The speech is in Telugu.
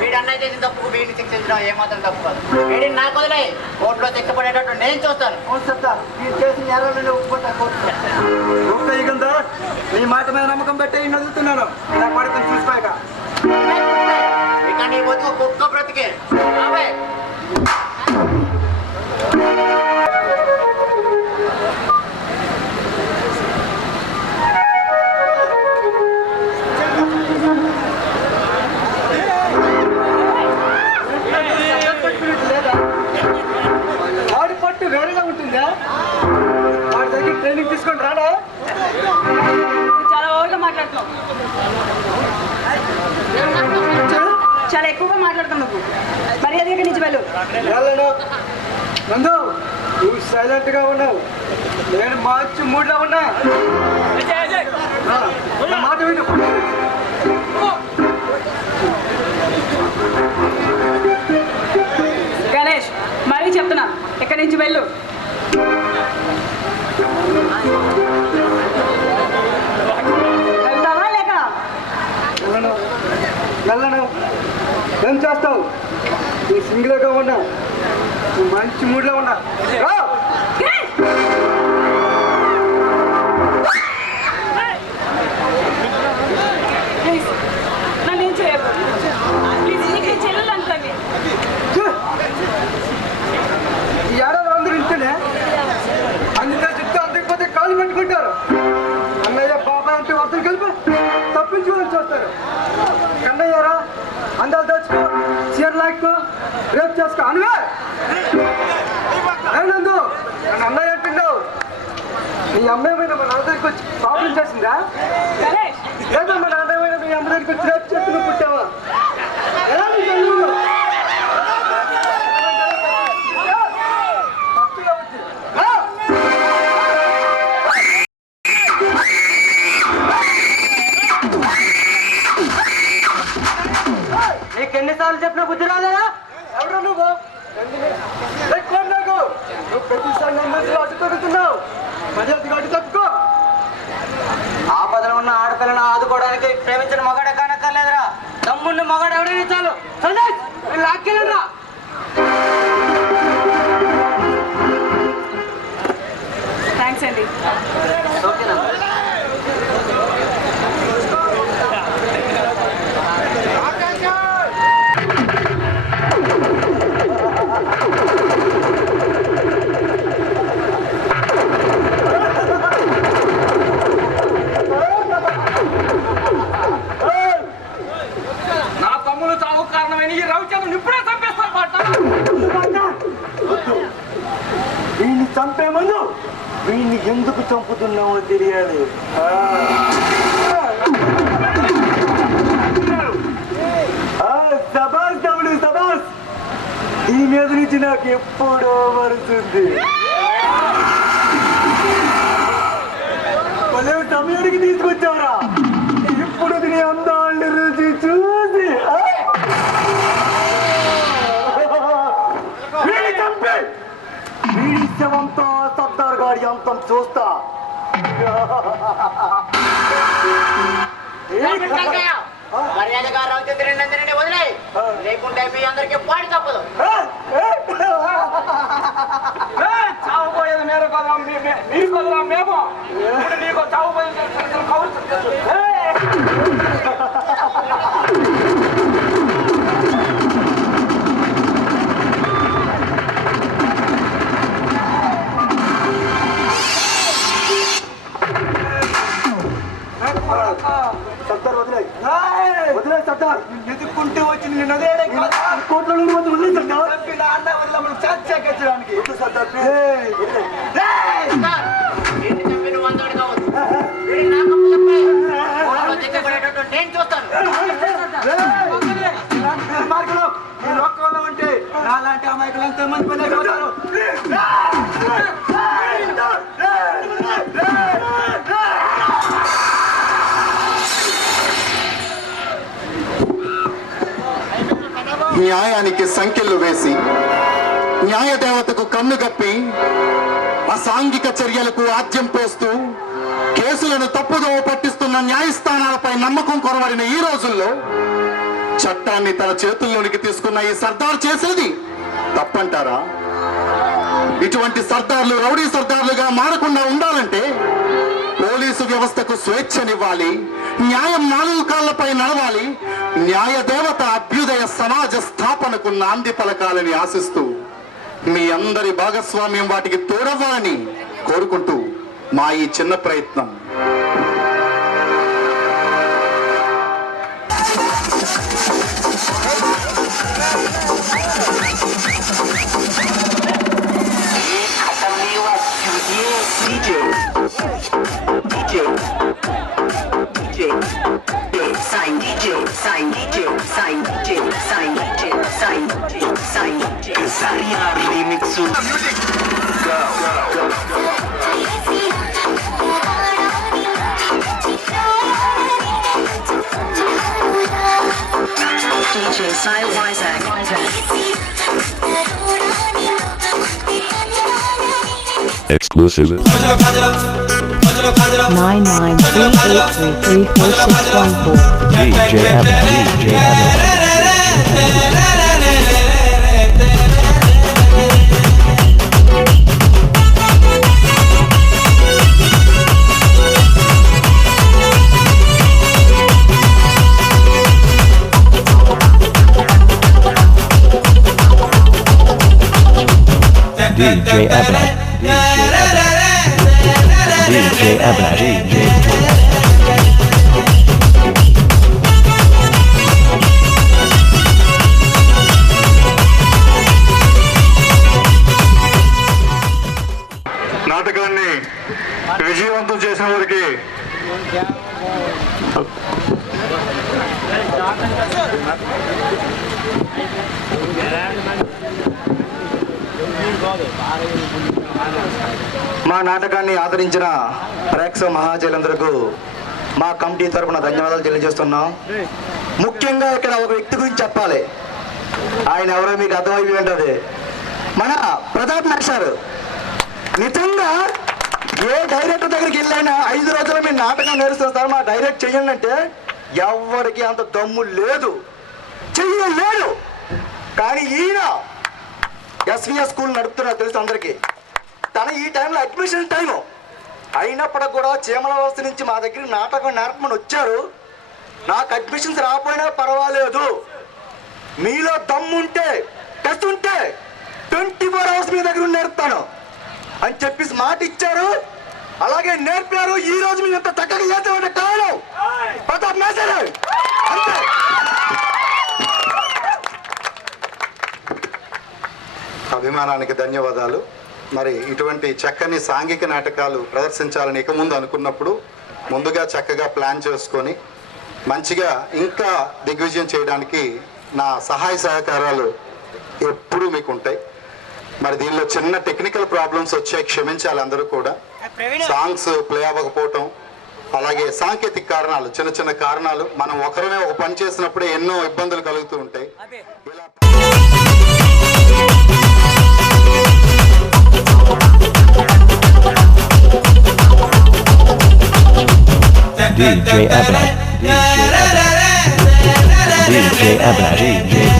వీడన్నా చేసిన తప్పుకు వీడిని శిక్షించడం ఏమాత్రం తప్పు కాదు. వీడిని నాకు వదిలే కోర్టులో శిక్ష పడేటట్టు నేను చూస్తాను. నీ మాట మీద నమ్మకం పెట్టి వదులుతున్నాను. ఇలా పడుకొని చూసిపోయాక ఇక నీ బతుకు కుక్క బ్రతికే తీసుకొని రానా? చాలా ఓవర్గా మాట్లాడుతున్నావు, చాలా ఎక్కువగా మాట్లాడుతున్నావు నువ్వు. మర్యాదగా ఇక్కడి నుంచి వెళ్ళు. వెళ్ళను. నందు, నువ్వు సైలెంట్ గా ఉన్నావు, నేను మంచి మూడ్ లో ఉన్నా. నా మాట విను. గణేష్, మరీ చెప్తున్నా, ఇక్కడి నుంచి వెళ్ళు. వెళ్తావా లేక? వెళ్ళను. వెళ్ళను. ఏం చేస్తావు? నీ సింగిల్గా ఉన్నా, నువ్వు మంచి మూడ్ లో ఉన్నా. రా. గణేష్! ప్లీజ్, నన్ను ఏం చేయకు. ప్లీజ్, నీకు చెల్లెలు అంటాను. ఛీ! ఈ ఏడాది అందరూ ఇంటనే అందుకే చుట్టూ అందకపోతే కాలు పెట్టుకుంటారు. అన్నయ్య బాబాయ్ అంటే వద్దరు కలిపి తప్పించుకోవాలని చూస్తారు. కన్నయ్యారా అందాలు తెచ్చుకో, చీర లాక్కో, రేపు చేసుకో అనువే. నందు, నన్ను అన్నయ్య అంటున్నావు. నీ అమ్మాయి మీద మా నాన్న దగ్గరికి వచ్చి ప్రాబ్లం చేసిందా? గణేష్! లేదా మా నాన్న మీద మీ అమ్మ దగ్గరికి వచ్చి రేపు చెప్పి నువ్వు పుట్టావా? ఎలా నీ చదువు? నీకెన్నిసార్లు చెప్పిన బుద్ధి రాదా? ఎవరు నువ్వు? ఎక్కువ నాకు నువ్వు ప్రతిసారి నమ్మేసి అడ్డుతున్నావు. మర్యాద గడ్డి తప్పుకో. ఆపదలో ఉన్న ఆడపిల్లను ఆదుకోవడానికి ప్రేమించిన మగాడే కానక్కర్లేదురా, తమ్ముడిని మగాడు ఎవడైనా చాలు. సందేశ్, వీళ్ళు లాక్కెళ్ళరా. థ్యాంక్స్ అండి. ఓకేనా? నా తమ్ముడు చావు కారణమైన ఈ రవిచంద్రుని ఇప్పుడే చంపేస్తాను మాట. వీడిని చంపే ముందు వీడిని ఎందుకు చంపుతున్నామో తెలియాలి. సబాస్ తమ్ముడు, సబాస్. ఈ మీద నుంచి నాకు ఎప్పుడో వరుతుంది. సమయానికి తీసుకొచ్చారా? ఇప్పుడు నీ అందాన్ని రుచి చూసి వీడి చంపి వీడి శవంతో సర్దార్ గారి అంతం చూస్తా. మర్యాదగా రవిచంద్రుని వదిలేయి, లేకుంటే మీ అందరికీ పాడి తప్పదు. చావపోయేది మీరు కదా, నీకు కదరా మేము. నీకు చావపోయేది సర్దార్ వదిలే వదిలే. సర్దార్ ఎదుక్కుంటూ వచ్చింది నేను అదే కోట్ల వదిలే. సర్దార్ అన్న వదిలే చాచడానికి సర్దార్. చంపి నువ్వు అందోడు కావచ్చు, వీడిని నా కప్పు చెప్పే తెచ్చబడేటట్టు నేను చూస్తాను. మార్గంలో నేను ఒక్కలో ఉంటే నాలాంటి అమాయకులు ఎంతో మంది పని అయిపోతారు. న్యాయానికి సంకెళ్ళు వేసి న్యాయ దేవతకు కన్ను గప్పి అసాంఘిక చర్యలకు ఆద్యం పోస్తూ కేసులను తప్పుదోవ పట్టిస్తున్న న్యాయస్థానాలపై నమ్మకం కొరవడిన ఈ రోజుల్లో చట్టాన్ని తన చేతుల్లోనికి తీసుకున్న ఈ సర్దార్ చేసేది తప్పంటారా? ఇటువంటి సర్దార్లు రౌడీ సర్దార్లుగా మారకుండా ఉండాలంటే పోలీసు వ్యవస్థకు స్వేచ్ఛనివ్వాలి, న్యాయం నాలుగు కాళ్లపై నడవాలి, న్యాయ దేవత అభ్యుదయ సమాజ స్థాపనకు నాంది పలకాలని ఆశిస్తూ మీ అందరి భాగస్వామ్యం వాటికి తోడవ్వాలని కోరుకుంటూ మా ఈ చిన్న ప్రయత్నం. DJ Kyle Weizak. 993833464. DJ Evan. DJ Evan. DJ నాటకాన్ని విజయవంతం చేసిన వారికి మా నాటకాన్ని ఆదరించిన ప్రేక్షక మహాజనులందరికీ మా కమిటీ తరపున ధన్యవాదాలు తెలియజేస్తున్నాం. ముఖ్యంగా ఇక్కడ ఒక వ్యక్తి గురించి చెప్పాలి. ఆయన ఎవరో మీకు అర్థమైపోయి ఉంటుంది. మన ప్రతాప్ మాస్టర్ నిజంగా ఏ డైరెక్టర్ దగ్గరికి వెళ్ళైనా 5 రోజులు మీరు నాటకం నేర్చుస్తారు, మా డైరెక్ట్ చెయ్యండి అంటే ఎవరికి అంత దమ్ము లేదు, చెయ్యలేడు. కానీ ఈయన ఎస్విఎస్ స్కూల్ నడుపుతున్నారు తెలుసు అందరికీ. తన ఈ టైంలో అడ్మిషన్ టైము అయినప్పటికి కూడా చీమల వలస నుంచి మా దగ్గర నాటకం నేర్పమని వచ్చారు. నాకు అడ్మిషన్స్ రాకపోయినా పర్వాలేదు, మీలో దమ్ముంటే కస్తుంటే 24 hours మీ దగ్గర నేర్పుతాను అని చెప్పేసి మాట ఇచ్చారు. అలాగే నేర్పారు. ఈ రోజు మీరు ఎంత చక్కగా చేస్తామంటే కారణం ప్రతాప్ మాస్టర్ అంతే. అభిమానానికి ధన్యవాదాలు. మరి ఇటువంటి చక్కని సాంఘిక నాటకాలు ప్రదర్శించాలని ఇక ముందు అనుకున్నప్పుడు ముందుగా చక్కగా ప్లాన్ చేసుకొని మంచిగా ఇంకా దిగ్విజయం చేయడానికి నా సహాయ సహకారాలు ఎప్పుడూ మీకు ఉంటాయి. మరి దీనిలో చిన్న టెక్నికల్ ప్రాబ్లమ్స్ వచ్చాయి, క్షమించాలి అందరూ కూడా. సాంగ్స్ ప్లే అవ్వకపోవటం, అలాగే సాంకేతిక కారణాలు, చిన్న చిన్న కారణాలు. మనం ఒకరమే ఒక పని చేసినప్పుడే ఎన్నో ఇబ్బందులు కలుగుతూ ఉంటాయి. ఇలా DJ Evan. DJ Evan. DJ Evan.